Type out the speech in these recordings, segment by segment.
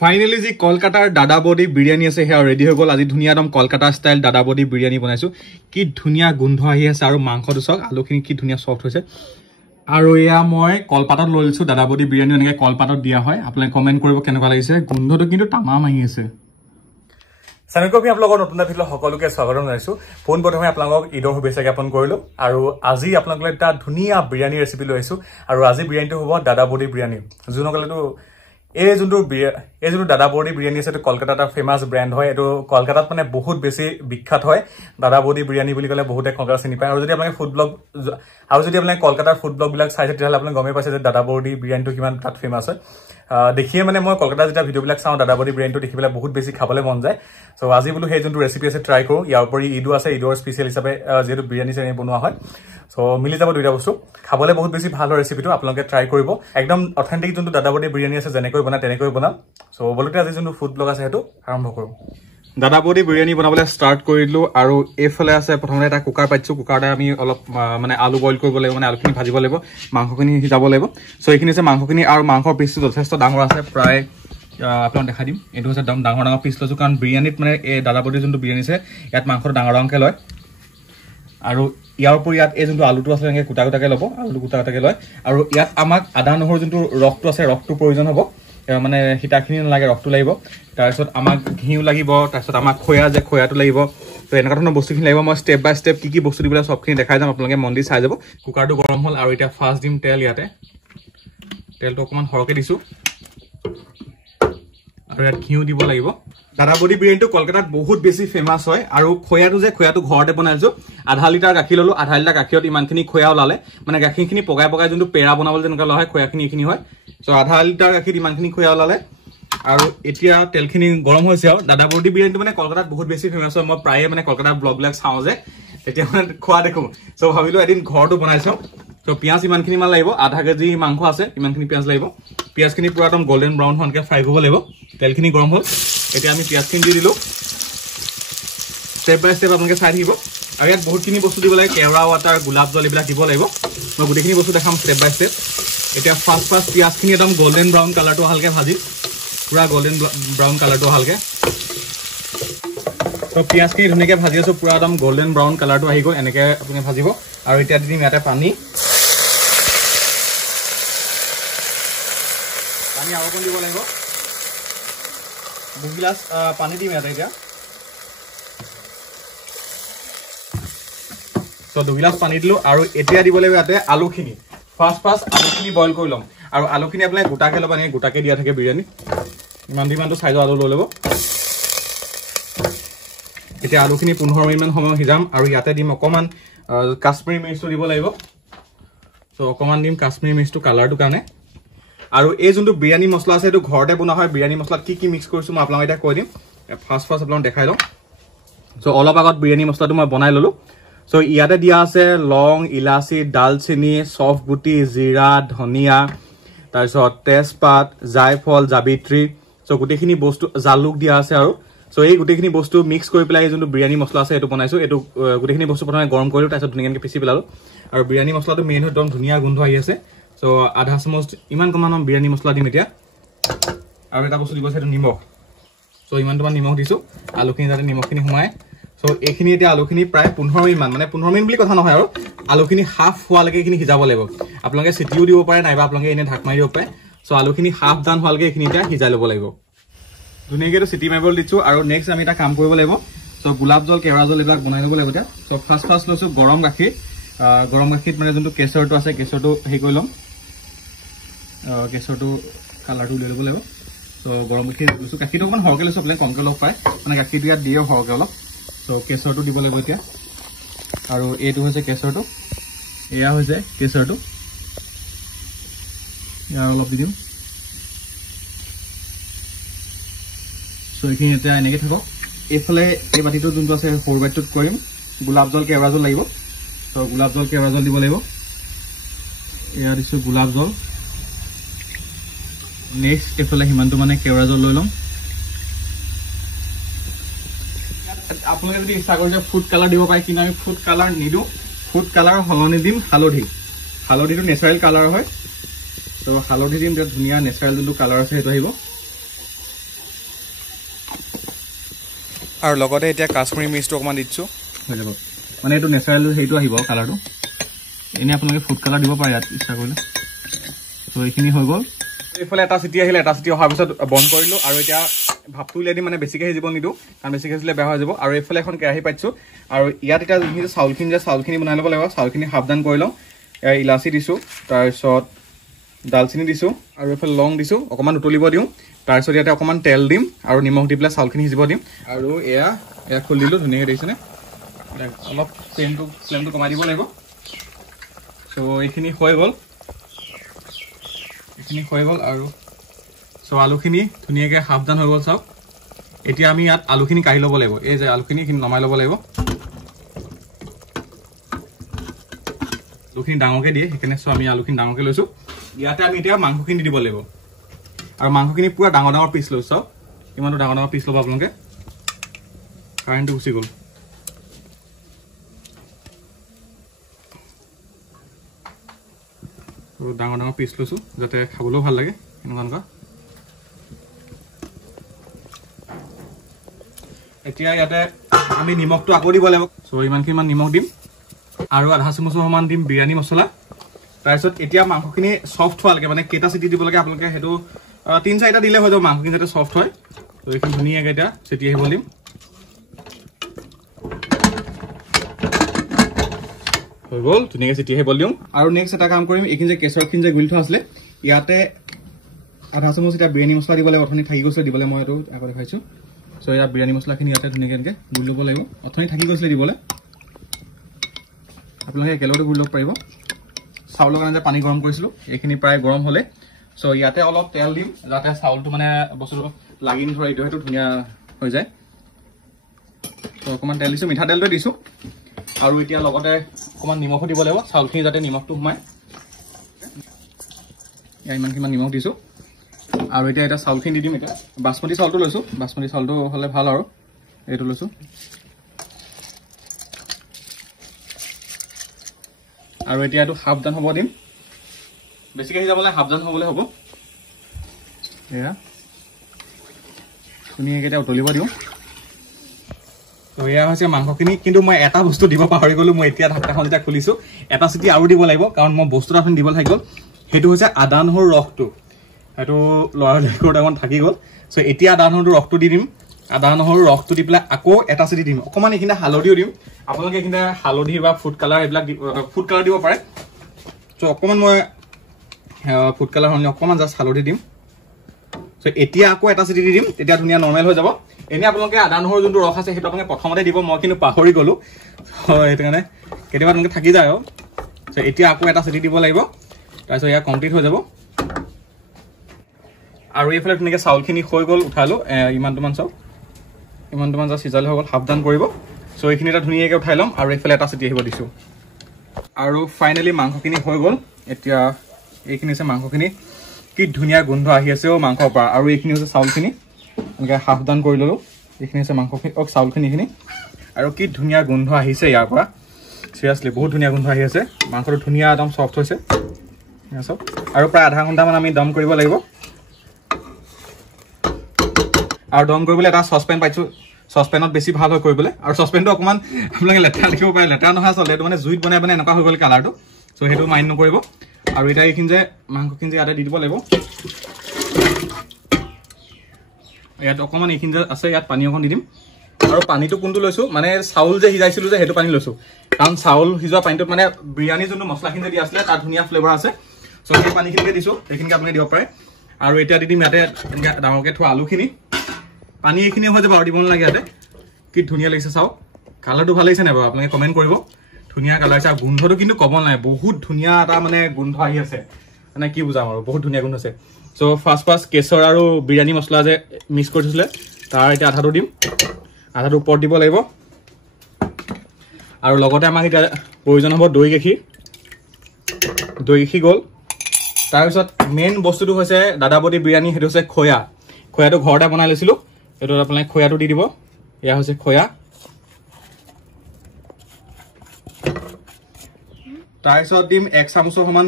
Finally যি কলকাতাৰ দাদা বডি বিৰিয়ানী আছে সেয়া ৰেডি হৈ গ'ল। আজি ধুনীয়া একদম কলকাতা ষ্টাইল দাদা বডি বিৰিয়ানী বনাইছোঁ। কি ধুনীয়া গোন্ধ আহি আছে আৰু মাংসটো চাওক, আলুখিনি কি ধুনীয়া চফ্ট হৈছে। আৰু এয়া মই কলপাতত লৈ লৈছোঁ। দাদা বডি বিৰিয়ানী এনেকৈ কলপাতত দিয়া হয়। আপোনালোকে কমেণ্ট কৰিব কেনেকুৱা লাগিছে। গোন্ধটো কিন্তু তামাম আহি আছে। চানকবি আপোনালোকৰ নতুন ভিডিঅ' সকলোকে স্বাগতম জনাইছোঁ। পোনপ্ৰথমে আপোনালোকক ঈদৰ শুভেচ্ছা জ্ঞাপন কৰিলোঁ। আৰু আজি আপোনালোকৰ এটা ধুনীয়া বিৰিয়ানী ৰেচিপি লৈ আহিছোঁ। আৰু আজি বিৰিয়ানীটো হ'ব দাদা বডি বিৰিয়ানী। যোনসকলেতো এই যোনটো দাদা বডি বিৰিয়ানী আছে, এইটো কলকাতাত এটা ফেমাছ ব্ৰেণ্ড হয়। এইটো কলকাতাত মানে বহুত বেছি বিখ্যাত হয়। দাদা বডি বিৰিয়ানী বুলি ক'লে বহুতে কলকাতা চিনি পায়। আৰু যদি আপোনালোকে কলকাতাৰ ফুড ব্লগবিলাক চাইছে, তেতিয়াহ'লে আপোনালোকে গমেই পাইছে যে দাদা বডি বিৰিয়ানীটো কিমান তাত ফেমাছ হয়। দেখিয়ে মানে মই কলকাতাৰ যেতিয়া ভিডিঅ'বিলাক চাওঁ, দাদা বডি বিৰিয়ানীটো দেখি পেলাই বহুত বেছি খাবলৈ মন যায়। চ' আজি বোলো সেই যোনটো ৰেচিপি আছে ট্ৰাই কৰোঁ। ইয়াৰ উপৰি ঈদো আছে, ঈদৰ স্পেচিয়েল হিচাপে যিহেতু বিৰিয়ানী চিৰিয়ানী বনোৱা হয়। চ' মিলি যাব দুইটা বস্তু। খাবলৈ বহুত বেছি ভাল হয় ৰেচিপিটো, আপোনালোকে ট্ৰাই কৰিব। একদম অথেণ্টিক যোনটো দাদা বডি বিৰিয়ানী আছে যেনেকৈ বনায় তেনেকৈ বনাম। চ' বলতে আজি যোনটো ফুড ব্লগ আছে সেইটো আৰম্ভ কৰোঁ। দাদা বডি বিৰিয়ানী বনাবলৈ ষ্টাৰ্ট কৰি দিলোঁ। আৰু এইফালে আছে প্ৰথমতে এটা কুকাৰ পাতিছোঁ। কুকাৰতে আমি অলপ মানে আলু বইল কৰিব লাগিব, মানে আলুখিনি ভাজিব লাগিব, মাংসখিনি সিজাব লাগিব। চ' এইখিনি আছে মাংসখিনি। আৰু মাংসৰ পিচটো যথেষ্ট ডাঙৰ আছে, প্ৰায় আপোনাক দেখাই দিম। এইটো হৈছে একদম ডাঙৰ ডাঙৰ পিচ লৈছোঁ, কাৰণ বিৰিয়ানীত মানে এই দাদা বডিৰ যোনটো বিৰিয়ানী আছে ইয়াত মাংসটো ডাঙৰ ডাঙৰকৈ লয়। আৰু ইয়াৰ উপৰি ইয়াত এই যোনটো আলুটো আছে এনেকৈ গোটা গোটাকৈ ল'ব, আলুটো গোটা গোটাকৈ লয়। আৰু ইয়াত আমাক আদা নহৰু যোনটো ৰসটো আছে, ৰসটো প্ৰয়োজন হ'ব। মানে সীতাখিনি নালাগে, ৰসটো লাগিব। তাৰপিছত আমাক ঘিউ লাগিব, তাৰপিছত আমাক খয়াটো লাগিব। তো এনেকুৱা ধৰণৰ বস্তুখিনি লাগিব। মই ষ্টেপ বাই ষ্টেপ কি বস্তু দিবলৈ চবখিনি দেখাই যাম, আপোনালোকে মন দি চাই যাব। কুকাৰটো গৰম হ'ল আৰু এতিয়া ফাৰ্ষ্ট দিম তেল। ইয়াতে তেলটো অকণমান সৰহকৈ দিছোঁ। আৰু ইয়াত ঘিউ দিব লাগিব। দাদা বডি বিৰিয়ানীটো কলকাতাত বহুত বেছি ফেমাছ হয়। আৰু খয়াটো ঘৰতে বনাইছোঁ। আধা লিটাৰ গাখীৰ ল'লোঁ। আধা লিটাৰ গাখীৰত ইমানখিনি খয়া ওলালে, মানে গাখীৰখিনি পগাই যোনটো পেৰা বনাবলৈ যেনেকুৱা লোৱা হয়, খয়াখিনি এইখিনি হয়। চ' আধা লিটাৰ গাখীৰত ইমানখিনি খয়া ওলালে। আৰু এতিয়া তেলখিনি গৰম হৈছে। আৰু দাদা বডি বিৰিয়ানীটো মানে কলকাতাত বহুত বেছি ফেমাছ হয়। মই প্ৰায়ে মানে কলকাতাৰ ব্লগবিলাক চাওঁ যে, তেতিয়া মানে খোৱা দেখোঁ। চ' ভাবিলোঁ এদিন ঘৰটো বনাইছোঁ। চ' পিঁয়াজ ইমানখিনি মান লাগিব। আধা কেজি মাংস আছে, ইমানখিনি পিঁয়াজ লাগিব। পিঁয়াজখিনি পূৰা একদম গল্ডেন ব্ৰাউন হোৱাকৈ ফ্ৰাই কৰিব লাগিব। তেলখিনি গৰম হ'ল, এতিয়া আমি পিঁয়াজখিনি দি দিলোঁ। ষ্টেপ বাই ষ্টেপ আপোনালোকে চাই থাকিব। আৰু ইয়াত বহুতখিনি বস্তু দিব লাগে, কেওৰা ৱাটাৰ, গোলাপ জল এইবিলাক দিব লাগিব। মই গোটেইখিনি বস্তু দেখাম ষ্টেপ বাই ষ্টেপ। এতিয়া ফাৰ্ষ্ট পিঁয়াজখিনি একদম গল্ডেন ব্ৰাউন কালাৰটো ভালকৈ ভাজি, পূৰা গল্ডেন ব্ৰাউন কালাৰটো ভালকৈ। তো পিঁয়াজখিনি ধুনীয়াকৈ ভাজি আছোঁ, পূৰা একদম গল্ডেন ব্ৰাউন কালাৰটো আহি গ'ল। এনেকৈ আপুনি ভাজিব। আৰু এতিয়া দি দিম ইয়াতে পানী আৰু অকণ দিব লাগিব। 2 গিলাচ পানী দিম ইয়াতে এতিয়া। তো 2 গিলাচ পানী দিলোঁ। আৰু এতিয়া দিব লাগিব ইয়াতে আলুখিনি। ফাৰ্ষ্ট আলুখিনি বইল কৰি ল'ম। আৰু আলুখিনি আপোনাৰ গোটাকৈ ল'ব, এনেকৈ গোটাকৈ দিয়া থাকে বিৰিয়ানী। ইমানটো চাইজৰ আলু লৈ ল'ব। এতিয়া আলুখিনি 15 মিনিটমান সময় সিজাম। আৰু ইয়াতে দিম অকণমান কাশ্মীৰী মিৰ্চটো দিব লাগিব। চ' অকণমান দিম কাশ্মীৰী মিৰ্চটো কালাৰটোৰ কাৰণে। আৰু এই যোনটো বিৰিয়ানী মছলা আছে, এইটো ঘৰতে বনোৱা হয়। বিৰিয়ানী মছলাত কি মিক্স কৰিছোঁ মই আপোনালোকক এতিয়া কৈ দিম। ফাৰ্ষ্ট আপোনালোকক দেখাই লওঁ। চ' অলপ আগত বিৰিয়ানী মছলাটো মই বনাই ল'লোঁ। চ' ইয়াতে দিয়া আছে লং, ইলাচি, ডালচেনি, চফ গুটি, জিৰা, ধনিয়া, তাৰপিছত তেজপাত, জায়ফল, জাবিত্ৰী। চ' গোটেইখিনি বস্তু, জালুক দিয়া আছে। আৰু চ' এই গোটেইখিনি বস্তু মিক্স কৰি পেলাই এই যোনটো বিৰিয়ানী মছলা আছে এইটো বনাইছোঁ। এইটো গোটেইখিনি বস্তু প্ৰথমে গৰম কৰিলোঁ, তাৰপিছত ধুনীয়াকৈ পিচি পেলালোঁ। আৰু বিৰিয়ানী মছলাটো মেইন একদম ধুনীয়া গোন্ধ আহি আছে। চ' আধা চামুচ ইমানকণমান বিৰিয়ানী মছলা দিম এতিয়া। আৰু এটা বস্তু দিব আছে, সেইটো নিমখ। চ' ইমানটোমান নিমখ দিছোঁ, আলুখিনি যাতে নিমখখিনি সোমায়। চ' এইখিনি এতিয়া আলুখিনি প্ৰায় 15 মিনিটমান, মানে 15 মিনিট বুলি কথা নহয়, আৰু আলুখিনি হাফ হোৱালৈকে এইখিনি সিজাব লাগিব। আপোনালোকে চিটিও দিব পাৰে, নাইবা আপোনালোকে এনেই ঢাক মাৰি দিব পাৰে। চ' আলুখিনি হাফ ডান হোৱালৈকে এইখিনি এতিয়া সিজাই ল'ব লাগিব। ধুনীয়াকৈ এইটো চিটি মাৰিবলৈ দিছোঁ। আৰু নেক্সট আমি এটা কাম কৰিব লাগিব। চ' গোলাপ জল, কেওৰা জল এইবিলাক বনাই ল'ব লাগিব এতিয়া। চ' ফাৰ্ষ্ট লৈছোঁ গৰম গাখীৰ। গৰম গাখীৰত মানে যোনটো কেশৰটো আছে, কেশৰটো হেৰি কৰি ল'ম। কেশৰটো কালাৰটো উলিয়াই ল'ব লাগিব। চ' গৰম গাখীৰ লৈছোঁ। গাখীৰটো অকণমান সৰহকৈ লৈছোঁ, আপোনালোকে কমকৈ ল'ব পাৰে, মানে গাখীৰটো ইয়াত দিয়ে সৰহকৈ অলপ। চ' কেশৰটো দিব লাগিব এতিয়া। আৰু এইটো হৈছে কেশৰটো, এয়া হৈছে কেশৰটো, ইয়াৰ অলপ দি দিম। চ' এইখিনি এতিয়া এনেকৈ থাকক। এইফালে এই বাতিটো যোনটো আছে সৰু বাতিটোত কৰিম গোলাপ জল, কেওৰা জল লাগিব। চ' গোলাপ জল, কেওৰা জল দিব লাগিব। এয়া দিছোঁ গোলাপ জল। নেক্সট এইফালে সিমানটো মানে কেওৰা জল লৈ ল'ম। আপোনালোকে যদি ইচ্ছা কৰিছে ফুড কালাৰ দিব পাৰে, কিন্তু আমি ফুড কালাৰ নিদিওঁ। ফুড কালাৰৰ সলনি দিম হালধি। হালধিটো নেচাৰেল কালাৰ হয়। চ' হালধি দিম, তাত ধুনীয়া নেচাৰেল যোনটো কালাৰ আছে সেইটো আহিব। আৰু লগতে এতিয়া কাশ্মীৰী মিৰ্চটো অকণমান দিছোঁ হৈ যাব মানে এইটো নেচাৰেল সেইটো আহিব কালাৰটো এনেই আপোনালোকে ফুড কালাৰ দিব পাৰে ইয়াত ইচ্ছা কৰিলে তো এইখিনি হৈ গ'ল এইফালে এটা চিটি আহিলে এটা চিটি অহাৰ পিছত বন্ধ কৰিলোঁ আৰু এতিয়া ভাপটো উলিয়াই দিম মানে বেছিকৈ সিজিব নিদিওঁ কাৰণ বেছিকৈ সিজিলে বেয়া হৈ যাব আৰু এইফালে এখন কেৰাহী পাইছোঁ আৰু ইয়াত এতিয়া যোনখিনি চাউলখিনি বনাই ল'ব লাগিব চাউলখিনি সাৱধান কৰি লওঁ ইলাচি দিছোঁ তাৰপিছত দালচিনি দিছোঁ আৰু এইফালে লং দিছোঁ অকণমান উতলিব দিওঁ তাৰপিছত ইয়াতে অকণমান তেল দিম আৰু নিমখ দি পেলাই চাউলখিনি সিজিব দিম আৰু এয়া খুলি দিলোঁ ধুনীয়াকৈ দেখিছেনে অলপ ফ্লেমটো কমাই দিব লাগিব চ' এইখিনি হৈ গ'ল আৰু চ' আলুখিনি ধুনীয়াকৈ সাৱধান হৈ গ'ল চাওক এতিয়া আমি ইয়াত আলুখিনি কাঢ়ি ল'ব লাগিব এই যে আলুখিনি নমাই ল'ব লাগিব আলুখিনি ডাঙৰকৈ দিয়ে সেইকাৰণে চ' আমি আলুখিনি ডাঙৰকৈ লৈছোঁ ইয়াতে আমি এতিয়া মাংসখিনি দিব লাগিব আৰু মাংসখিনি পুৰা ডাঙৰ পিচ লৈছোঁ চাওক ইমানটো ডাঙৰ পিচ ল'ব আপোনালোকে কাৰেণ্টটো গুচি গ'ল ডাঙৰ পিচ লৈছোঁ যাতে খাবলৈও ভাল লাগে এনেকুৱা এতিয়া ইয়াতে আমি নিমখটো আকৌ দিব লাগিব চ' ইমানখিনিমান নিমখ দিম আৰু আধা চামুচমান দিম বিৰিয়ানী মছলা তাৰপিছত এতিয়া মাংসখিনি চফ্ট হোৱালৈকে মানে কেইটা চিটি দিব লাগে আপোনালোকে সেইটো 3-4টা দিলে হৈ যাব মাংসখিনি যাতে চফ্ট হয় তো এইখিনি ধুনীয়াকৈ এতিয়া চিটি আহিব দিম হৈ গ'ল ধুনীয়াকৈ চিটি আহিব দিওঁ আৰু নেক্সট এটা কাম কৰিম এইখিনি যে কেশৰখিনি যে গুলি থোৱা আছিলে ইয়াতে আধা চামুচ এতিয়া বিৰিয়ানী মছলা দিব লাগিব অথনি থাকি গৈছিলে দিবলৈ মই এইটো আকৌ দেখাইছোঁ চ' ইয়াত বিৰিয়ানী মছলাখিনি ইয়াতে ধুনীয়াকৈ এনেকৈ গুলি ল'ব লাগিব অথনি থাকি গৈছিলে দিবলৈ আপোনালোকে একেলগতে গুলি ল'ব পাৰিব চাউলৰ কাৰণে যে পানী গৰম কৰিছিলোঁ এইখিনি প্ৰায় গৰম হ'লে চ' ইয়াতে অলপ তেল দিম যাতে চাউলটো মানে বস্তুটো লাগি নধৰে এইটো সেইটো ধুনীয়া হৈ যায় ত' অকণমান তেল দিছোঁ মিঠাতেলটো দিছোঁ আৰু এতিয়া লগতে অকণমান নিমখো দিব লাগিব চাউলখিনি যাতে নিমখটো সোমায় ইমানখিনিমান নিমখ দিছোঁ আৰু এতিয়া চাউলখিনি দি দিম এতিয়া বাচমতি চাউলটো লৈছোঁ বাচমতি চাউলটো হ'লে ভাল আৰু এইটো লৈছোঁ আৰু এতিয়া এইটো সাৱধান হ'ব দিম বেছিকৈ সিজাবলৈ সাৱধান হ'বলৈ হ'ব এয়া ধুনীয়াকৈ এতিয়া উতলিব দিওঁ তো এয়া হৈছে মাংসখিনি কিন্তু মই এটা বস্তু দিব পাহৰি গ'লোঁ মই এতিয়া ঢাকনাখন যেতিয়া খুলিছোঁ এটা চিটি আৰু দিব লাগিব কাৰণ মই বস্তুটো আপুনি দিব থাকি গ'ল সেইটো হৈছে আদা নহৰু ৰসটো সেইটো লৰালি কৰোঁতে অকণ থাকি গ'ল চ' এতিয়া আদা নহৰুৰ ৰসটো দি দিম আদা নহৰু ৰসটো দি পেলাই আকৌ এটা চিটি দিম অকণমান এইখিনিতে হালধিও দিম আপোনালোকে এইখিনিতে হালধি বা ফুড কালাৰ এইবিলাক ফুড কালাৰ দিব পাৰে চ' অকণমান মই ফুড কালাৰ সলনি অকণমান জাষ্ট হালধি দিম চ' এতিয়া আকৌ এটা চিটি দি দিম তেতিয়া ধুনীয়া নৰ্মেল হৈ যাব এনেই আপোনালোকে আদা নহৰু যোনটো ৰস আছে সেইটো আপোনালোকে প্ৰথমতে দিব মই কিন্তু পাহৰি গ'লোঁ সেইটো কাৰণে কেতিয়াবা তেনেকৈ থাকি যায় আৰু চ' এতিয়া আকৌ এটা চিটি দিব লাগিব তাৰপিছত এয়া কমপ্লিট হৈ যাব আৰু এইফালে ধুনীয়াকৈ চাউলখিনি হৈ গ'ল উঠালোঁ ইমানটোমান চাউল ইমানটোমান জাষ্ট সিজালে হৈ গ'ল সাৱধান কৰিব চ' এইখিনি এটা ধুনীয়াকৈ উঠাই ল'ম আৰু এইফালে এটা চিটি আহিব দিছোঁ আৰু ফাইনেলি মাংসখিনি হৈ গ'ল এতিয়া এইখিনি হৈছে মাংসখিনি কি ধুনীয়া গোন্ধ আহি আছে মাংসৰ পৰা আৰু এইখিনি হৈছে চাউলখিনি এনেকৈ সাৱধান কৰি ল'লোঁ এইখিনি হৈছে মাংসখিনি চাউলখিনি এইখিনি আৰু কি ধুনীয়া গোন্ধ আহিছে ইয়াৰ পৰা চিৰিয়াছলি বহুত ধুনীয়া গোন্ধ আহি আছে মাংসটো ধুনীয়া একদম চফ্ট হৈছে চাওক আৰু প্ৰায় আধা ঘণ্টামান আমি দম কৰিব লাগিব আৰু দম কৰিবলৈ এটা চচপেন পাইছোঁ চচপেনত বেছি ভাল হয় কৰিবলৈ আৰু চচপেনটো অকণমান আপোনালোকে লেতেৰা দেখিব পাৰে লেতেৰা নহয় আচলতে এইটো মানে জুইত বনাই এনেকুৱা হৈ গ'ল কালাৰটো চ' সেইটো মাইণ্ড নকৰিব আৰু এতিয়া এইখিনি যে মাংসখিনি যে ইয়াতে দি দিব লাগিব ইয়াত অকণমান এইখিনি যে আছে ইয়াত পানী অকণ দি দিম আৰু পানীটো কোনটো লৈছোঁ মানে চাউল যে সিজাইছিলোঁ যে সেইটো পানী লৈছোঁ কাৰণ চাউল সিজোৱা পানীটোত মানে বিৰিয়ানী যোনটো মছলাখিনি যে দি আছিলে তাত ধুনীয়া ফ্লেভাৰ আছে চ' সেই পানীখিনিকে দিছোঁ সেইখিনিকে আপুনি দিব পাৰে আৰু এতিয়া দি দিম ইয়াতে এনেকৈ ডাঙৰকৈ থোৱা আলুখিনি পানী এইখিনি হৈ যাব আৰু দিব নালাগে ইয়াতে কি ধুনীয়া লাগিছে চাওক কালাৰটো ভাল লাগিছে নাই বাৰু আপোনালোকে কমেণ্ট কৰিব ধুনীয়া কালাৰ আছে আৰু গোন্ধটো কিন্তু ক'ব নাই বহুত ধুনীয়া এটা মানে গোন্ধ আহি আছে মানে কি বুজাম আৰু বহুত ধুনীয়া গোন্ধ আছে চ' ফাৰ্ষ্ট কেশৰ আৰু বিৰিয়ানী মছলা যে মিক্স কৰি থৈছিলে তাৰ এতিয়া আধাটো দিম আধাটো ওপৰত দিব লাগিব আৰু লগতে আমাক এতিয়া প্ৰয়োজন হ'ব দৈ গাখীৰ গ'ল তাৰপিছত মেইন বস্তুটো হৈছে দাদাবটি বিৰিয়ানী সেইটো হৈছে খয়াটো ঘৰতে বনাই লৈছিলোঁ এইটো আপোনালোকে খয়াটো দি দিব এয়া হৈছে খয়া তাৰপিছত দিম 1 চামুচৰ সমান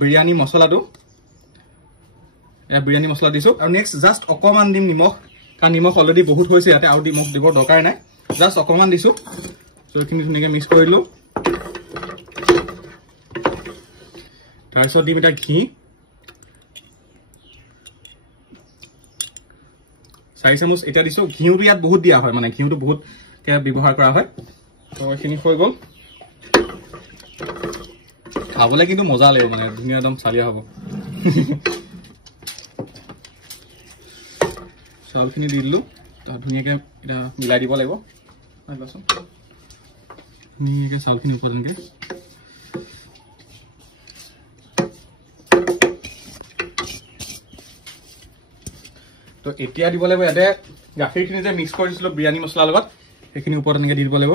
বিৰিয়ানী মছলাটো বিৰিয়ানী মছলা দিছোঁ আৰু নেক্সট জাষ্ট অকণমান দিম নিমখ কাৰণ নিমখ অলৰেডি বহুত হৈছে ইয়াতে, আৰু নিমখ দিবৰ দৰকাৰ নাই, জাষ্ট অকণমান দিছোঁ। চ' এইখিনি ধুনীয়াকৈ মিক্স কৰি দিলোঁ। তাৰপিছত দিম এতিয়া ঘি 4 চামুচ এতিয়া দিছোঁ। ঘিউটো ইয়াত বহুত দিয়া হয়, মানে ঘিউটো বহুতকৈ ব্যৱহাৰ কৰা হয়। ত' এইখিনি হৈ গ'ল। খাবলৈ কিন্তু মজা লাগিব, মানে ধুনীয়া একদম চালিয়া হ'ব। চাউলখিনি দি দিলোঁ, তাত ধুনীয়াকৈ এতিয়া মিলাই দিব লাগিব। ধুনীয়াকৈ চাউলখিনি ওপৰত এনেকৈ তো এতিয়া দিব লাগিব ইয়াতে গাখীৰখিনি যে মিক্স কৰি দিছিলোঁ বিৰিয়ানী মছলাৰ লগত, সেইখিনি ওপৰত এনেকৈ দি দিব লাগিব।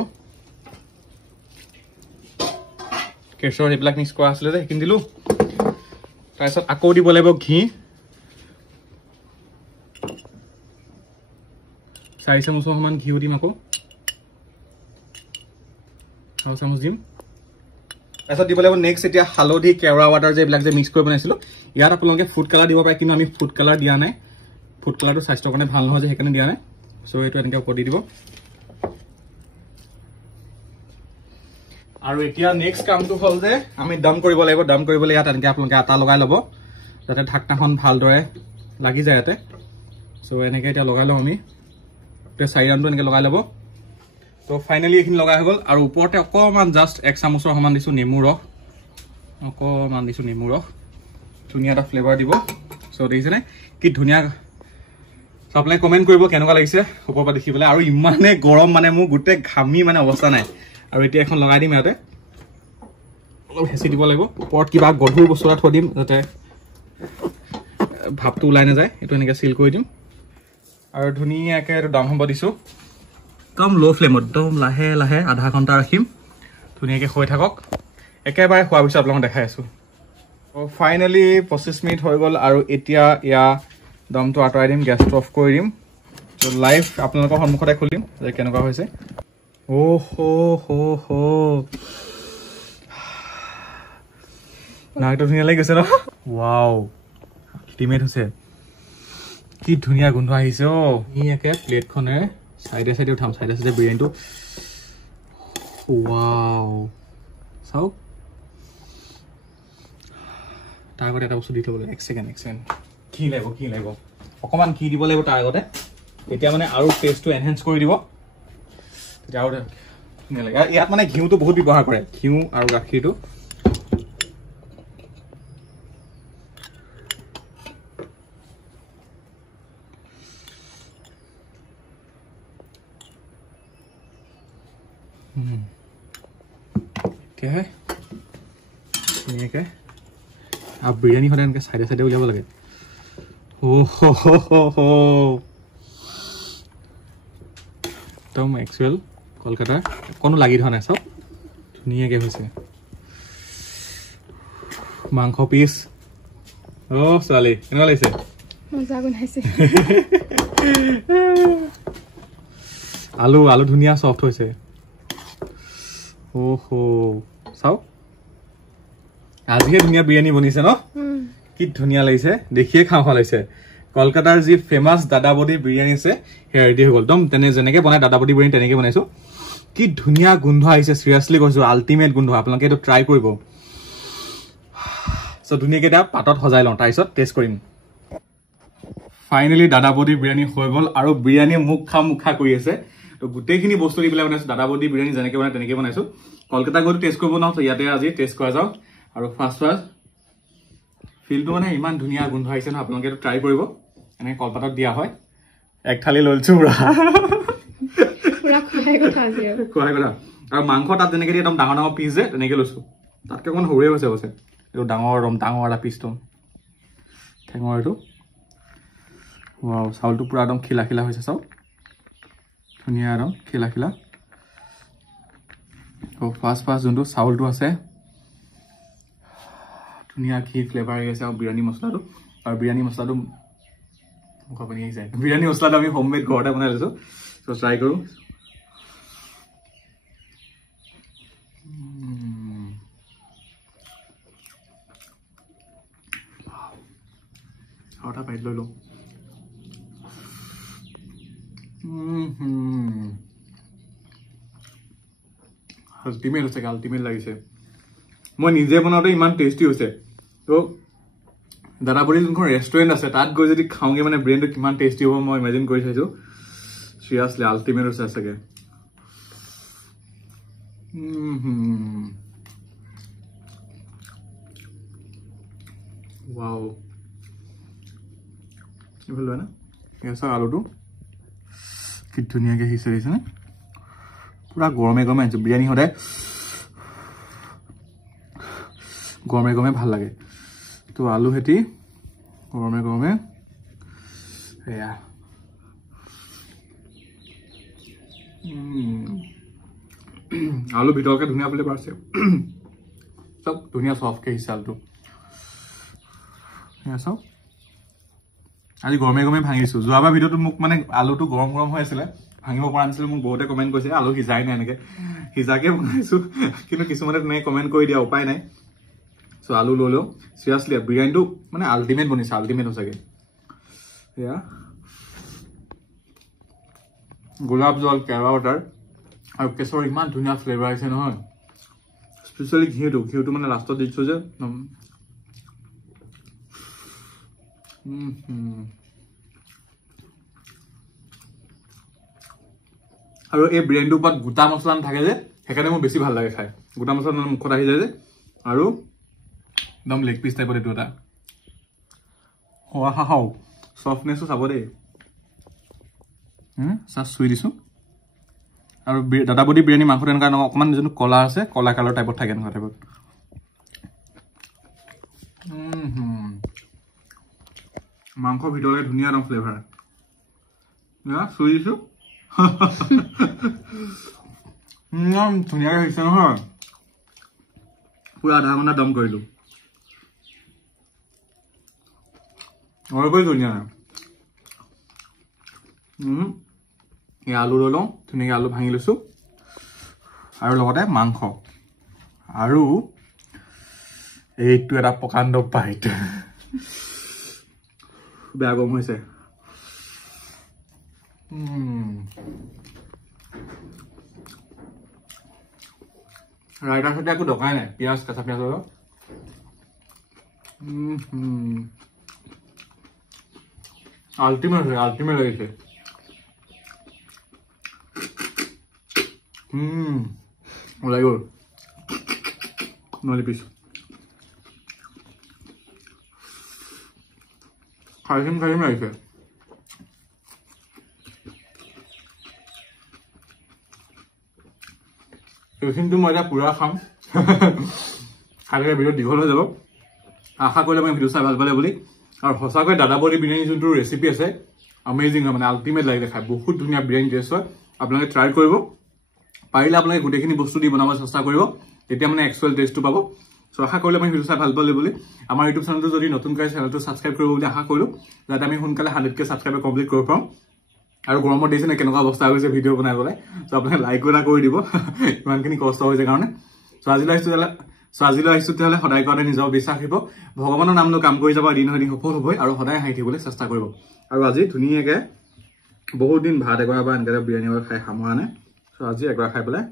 কেশৰ এইবিলাক মিক্স কৰা আছিলে যে সেইখিনি দিলোঁ। তাৰপিছত আকৌ দিব লাগিব ঘি 4 চামুচৰ সমান ঘিউ দিম, আকৌ 4 চামুচ দিম। তাৰপিছত দিব লাগিব নেক্সট এতিয়া হালধি, কেওৰা ৱাটাৰ যে এইবিলাক যে মিক্স কৰি বনাইছিলোঁ, ইয়াত আপোনালোকে ফুড কালাৰ দিব পাৰে, কিন্তু আমি ফুড কালাৰ দিয়া নাই। ফুড কালাৰটো স্বাস্থ্যৰ কাৰণে ভাল নহয় যে, সেইকাৰণে দিয়া নাই। চ' এইটো এনেকৈ ওপৰত দি দিব। আৰু এতিয়া নেক্সট কামটো হ'ল যে আমি দম কৰিব লাগিব। দম কৰিবলৈ ইয়াত এনেকৈ আপোনালোকে আটা লগাই ল'ব, যাতে ঢাকনাখন ভালদৰে লাগি যায় ইয়াতে। চ' এনেকৈ এতিয়া লগাই লওঁ আমি। এতিয়া 4 ৰাউণ্ডটো এনেকৈ লগাই ল'ব। তো ফাইনেলি এইখিনি লগাই হৈ গ'ল। আৰু ওপৰতে অকণমান জাষ্ট 1 চামুচৰ সমান দিছোঁ নেমু ৰস, অকণমান দিছোঁ নেমু ৰস, ধুনীয়া এটা ফ্লেভাৰ দিব। চ' দেখিছেনে কি ধুনীয়া। চ' আপোনালোকে কমেণ্ট কৰিব কেনেকুৱা লাগিছে ওপৰৰ পৰা দেখি পেলাই। আৰু ইমানে গৰম, মানে মোৰ গোটেই ঘামি মানে অৱস্থা নাই। আৰু এতিয়া এখন লগাই দিম ইয়াতে, অলপ হেঁচি দিব লাগিব। ওপৰত কিবা গধুৰ বস্তু এটা থৈ দিম, যাতে ভাপটো ওলাই নাযায়। এইটো এনেকৈ চিল কৰি দিম। আৰু ধুনীয়াকৈ এইটো দম হ'ব দিছোঁ, একদম ল' ফ্লেমত, একদম লাহে লাহে আধা ঘণ্টা ৰাখিম। ধুনীয়াকৈ হৈ থাকক। একেবাৰে খোৱাৰ পিছত আপোনালোকক দেখাই আছোঁ। ফাইনেলি 25 মিনিট হৈ গ'ল। আৰু এতিয়া ইয়াৰ দমটো আঁতৰাই দিম, গেছটো অফ কৰি দিম। ত' লাইভ আপোনালোকৰ সন্মুখতে খুলিম যে কেনেকুৱা হৈছে। নাকটো ধুনীয়া লাগি গৈছে ন? ৱাও, আল্টিমেট হৈছে। কি ধুনীয়া গোন্ধ আহিছে। ধুনীয়াকৈ প্লেটখনেৰে চাইডে চাইডে উঠাম, চাইডে চাইডে বিৰিয়ানীটো। ৱাও, চাওক। তাৰ আগতে এটা বস্তু দি থ'ব লাগিব। এক ছেকেণ্ড ঘি লাগিব অকণমান ঘি দিব লাগিব তাৰ আগতে। তেতিয়া মানে আৰু টেষ্টটো এনহেঞ্চ কৰি দিব, তেতিয়া আৰু ধুনীয়া লাগে। ইয়াত মানে ঘিউটো বহুত ব্যৱহাৰ কৰে, ঘিউ আৰু গাখীৰটো। এতিয়াহে ধুনীয়াকৈ। আৰু বিৰিয়ানী সদায় এনেকৈ চাইডে চাইডে উলিয়াব লাগে। একদম একচুৱেল কলকাতাৰ, অকণো লাগি ধৰা নাই, চব ধুনীয়াকৈ হৈছে। মাংস পিচ, ছোৱালী কেনেকুৱা লাগিছে? আলু ধুনীয়া চফ্ট হৈছে। চাওক, আজিহে ধুনীয়া বিৰিয়ানী বনিছে ন? কি ধুনীয়া লাগিছে, দেখিয়ে খাওঁ খাওঁ লাগিছে। কলকাতাৰ যি ফেমাছ দাদাবডি বিৰিয়ানী আছে সেয়া ৰেডি হৈ গ'ল। একদম যেনেকৈ বনায় দাদাবডি বিৰিয়ানী তেনেকৈ বনাইছোঁ। কি ধুনীয়া গোন্ধ আহিছে, চিৰিয়াছলি কৈছোঁ, আল্টিমেট গোন্ধ। আপোনালোকে এইটো ট্ৰাই কৰিব। চ' ধুনীয়াকৈ এতিয়া পাতত সজাই লওঁ, তাৰপিছত টেষ্ট কৰিম। ফাইনেলি দাদাবডি বিৰিয়ানী হৈ গ'ল। আৰু বিৰিয়ানী মুখ খা কৰি আছে। তো গোটেইখিনি বস্তু দি পেলাই বনাইছোঁ। দাদাবডি বিৰিয়ানী যেনেকৈ বনায় তেনেকৈ বনাইছোঁ। কলকাতা গৈতো টেষ্ট কৰিব নোৱাৰো, তো ইয়াতে আজি টেষ্ট কৰা যাওক। আৰু ফাৰ্ষ্ট ফিলটো মানে ইমান ধুনীয়া গোন্ধ আহিছে ন, আপোনালোকে এইটো ট্ৰাই কৰিব। এনেকৈ কলপাতত দিয়া হয়। এক থালি লৈছোঁ পুৰা খোৱাই কথা। আৰু মাংস তাত যেনেকৈ দিয়ে একদম ডাঙৰ ডাঙৰ পিচ যে তেনেকৈ লৈছোঁ। তাতকৈ অকণমান সৰুৱে হৈছে অৱশ্যে। এইটো ডাঙৰ এটা পিচটো ঠেঙৰ এইটো। চাউলটো পুৰা একদম খিলা হৈছে, চাওক ধুনীয়া একদম খিলা। ফাৰ্ষ্ট যোনটো চাউলটো আছে, ধুনীয়া ঘি ফ্লেভাৰ আহি আছে। আৰু বিৰিয়ানী মছলাটো মুখৰ পানী আহি যায়। বিৰিয়ানী মছলাটো আমি হোমমেড ঘৰতে বনাই লৈছোঁ। চ' ট্ৰাই কৰোঁ। আৰু এটা বাইট লৈ লওঁ। আল্টিমেট হৈছে আল্টিমেট লাগিছে মই নিজে বনাওঁতে ইমান টেষ্টি হৈছে তো দাদাবৰী যোনখন ৰেষ্টুৰেণ্ট আছে তাত গৈ যদি খাওঁগে মানে ব্ৰেইনটো কিমান টেষ্টি হ'ব মই ইমাজিন কৰি চাইছো চিৰিয়াছলি আল্টিমেট হৈছে চাগে Wow. Even low, na? Yes, I do. Kitunia ke hisse isne. Pura gourmet gourmet biryani hoda hai. Gourmet gourmet bhal lage. To aloo heti gourmet gourmet. Yeah. Aloo bhitor ke dhuniya pole parse. Sab dhuniya soft ke hisse aloo. So, আজি গৰমে গৰমে ভাঙিছো যোৱাবাৰ ভিডিওটো মোক মানে আলুটো গৰম গৰম হৈ আছিল ভাঙিব পৰা নাছিল মোক বহুতে কমেন্ট কৰিছে আলু হিজাই নাই এনেকে হিজাকে বনাইছো কিন্তু কিছুমানে নে কমেন্ট কৰি দিয়া উপায় নাই সো আলু ললো সিৰিয়াসলি বিৰিয়ানীটো মানে আল্টিমেট বনিছে আল্টিমেট হৈছেগে ইয়া গোলাপ জল কেৰা ওয়াটাৰ আৰু কেশৰ ইমান ধুনীয়া ফ্লেভাৰ আছে নহয় স্পেশালি ঘিউটো মানে লাষ্টত দিছো যে আৰু এই ব্ৰেণ্ডৰ ওপৰত গোটা মছলা থাকে যে হেকানে মোৰ বেছি ভাল লাগে খাই গোটা মছলা মুখত আহি যায় যে আৰু একদম লেগ পিস টাইপৰ এটো এটা ওয়াও সফটনেসও চাব দে সা সুই দিছো আৰু দাদাবডি বিৰিয়ানী মাংস তেন কাৰণ অকমান যেন কলা আছে কলা কালাৰ টাইপৰ থাকে ন টাইপৰ মাংস ভিতৰলে ধুনিয়া ৰং ফ্লেভাৰ না সুই দিছো ধুনিয়া হৈছে নহয় পুৰা আধা ঘণ্টা দম কৰিলো অলপই ধুনিয়া এই আলু ললো ধুনিয়া আলু ভাঙি লৈছো আৰু লগতে মাংস আৰু এইটো এটা পকাণ্ড বাইট বেয়া গম হৈছে ৰাইটাৰ সৈতে একো দৰকাৰ নাই পিয়াজ কাঁচা পিয়াজ ললো আল্টিমেট লাগিছে ওলাই গ'ল নহলে পিছ খাইছিম লাগিছে এইখিনিতো মই এতিয়া পুৰা খাম খালে ভিডিঅ' দীঘল হৈ যাব আশা কৰিলে মই ভিডিঅ' চাই ভাল পালে বুলি আৰু সঁচাকৈ দাদাবডি বিৰিয়ানী যোনটো ৰেচিপি আছে আমেজিং হয় মানে আল্টিমেট লাগে খাই বহুত ধুনীয়া বিৰিয়ানী টেষ্ট হয় আপোনালোকে ট্ৰাই কৰিব পাৰিলে আপোনালোকে গোটেইখিনি বস্তু দি বনাব চেষ্টা কৰিব তেতিয়া মানে এক্সুৱেল টেষ্টটো পাব সো আশা কৰিলে মই ভিডিঅ' চাই ভাল পালে বুলি আমাৰ ইউটিউব চেনেলটো যদি নতুনকৈ চেনেলটো ছাবস্ক্ৰাইব কৰিব বুলি আশা কৰিলো যাতে আমি সোনকালে 100K ছাবস্ক্ৰাইবাৰ কমপ্লিট কৰিব পাৰোঁ আৰু গৰমৰ দিছে নে কেনেকুৱা অৱস্থা হৈছে ভিডিঅ' বনাবলৈ সো আপোনালোকে লাইক এটা কৰি দিব ইমানখিনি কষ্ট হৈছে কাৰণে সো আজিলৈ আহিছো তেতিয়াহ'লে সদায় কাৰণে নিজৰ বিশ্বাস দিব ভগৱানৰ নাম লৈ কাম কৰি যাব দিন হয় সফল হ'বই আৰু সদায় হাঁহি থাকিবলৈ চেষ্টা কৰিব আৰু আজি ধুনীয়াকৈ বহুত দিন ভাত এগৰা বা এনেকৈ বিৰিয়ানী খাই সামৰা নাই সো আজি এগৰা খাই পেলাই